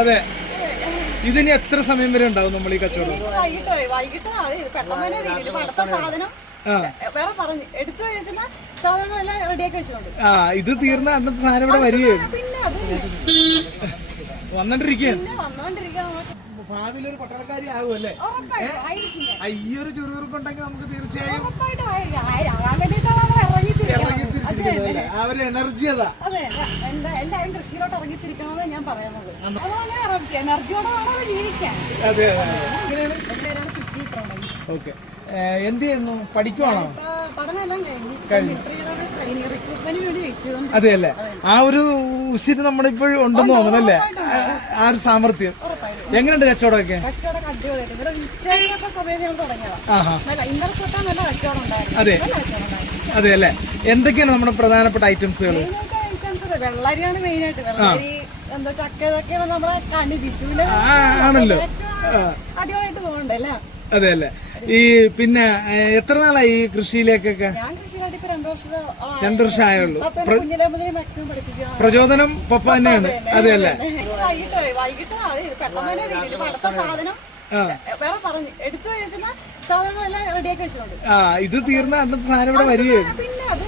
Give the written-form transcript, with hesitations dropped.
അതെ. ഇതിന് എത്ര സമയം വരെ ഉണ്ടാവും നമ്മൾ ഈ കച്ചവടം? വൈകിട്ട് പെട്ടെന്ന് തീരും. അടുത്ത സാധനം വേറെ പറഞ്ഞു എടുത്തു കഴിച്ചാൽ സാധനങ്ങളെല്ലാം റെഡിയാക്കി വെച്ചോണ്ട് ഇത് തീർന്ന അന്നത്തെ സാധനം ഇവിടെ വരികയാണ്. പിന്നെ അത് വന്നോണ്ടിരിക്കുകയാണ്. വന്നോണ്ടിരിക്കാൻ ഭാവിയിൽ ഒരു പട്ടാളക്കാരി ആകുമല്ലേ? ഈ ഒരു ചുറുചുറുക്കുണ്ടെങ്കിൽ നമുക്ക് തീർച്ചയായും ആ ഒരു എനർജി അതാ. അതെ, എല്ലാവരും കൃഷിയിലോട്ട് ഇറങ്ങിത്തിരിക്കണമെന്ന് ഞാൻ പറയുന്നത്. എനർജിയോടെ വേണം ജീവിക്കാൻ. അതെ. ഓക്കെ. എന്ത് ചെയ്യുന്നു? പഠിക്കുവാണോ? പഠനമെല്ലാം കഴിഞ്ഞു. റിക്രൂട്ട്മെന്റിന് വേണ്ടി വെക്കും. അതെ അല്ലേ? ആ ഒരു ഉശിര് നമ്മളിപ്പോഴും ഉണ്ടെന്ന് തോന്നണല്ലേ? ആ ഒരു സാമർത്ഥ്യം. എങ്ങനെയുണ്ട് കച്ചവടമൊക്കെ? കച്ചവടം അടിപൊളിയായിട്ട്. ഇവിടെ ഉച്ചയൊക്കെ സമയത്ത് ഞങ്ങൾ തുടങ്ങിയതാണ്. ഇന്നലെ തൊട്ടാ നല്ല കച്ചവടം ഉണ്ടായിരുന്നു. അതെ അതെ അല്ലേ? എന്തൊക്കെയാണ് നമ്മുടെ പ്രധാനപ്പെട്ട ഐറ്റംസുകൾ? വെള്ളരിയാണ് മെയിനായിട്ട്. വെള്ളരി എന്താ ചക്ക ഇതൊക്കെയാണ് നമ്മളെ കണി വിഷുവിന് ആണല്ലോ. അടിപൊളിയായിട്ട് പോകണ്ടല്ലേ? അതെ അല്ലേ? ഈ പിന്നെ എത്ര നാളായി ഈ കൃഷിയിലേക്കൊക്കെ? ഞാൻ കൃഷിയിലായിട്ട് ഇപ്പൊ 2 വർഷം ആയുള്ളൂ. കുഞ്ഞിലെ മുതലേ മാക്സിമം പഠിപ്പിക്കുക. പ്രചോദനം പപ്പ തന്നെയാണ്. അതെ അല്ലേ? വൈകിട്ട് പെട്ടെന്ന് തീരും. അടുത്ത സാധനം വേറെ പറഞ്ഞു എടുത്തു കഴിച്ചാൽ സാധനങ്ങളെല്ലാം റെഡിയാക്കി വെച്ചോണ്ട് ഇത് തീർന്ന അന്നത്തെ സാധനം ഇവിടെ വരികയാണ്. പിന്നെ അത്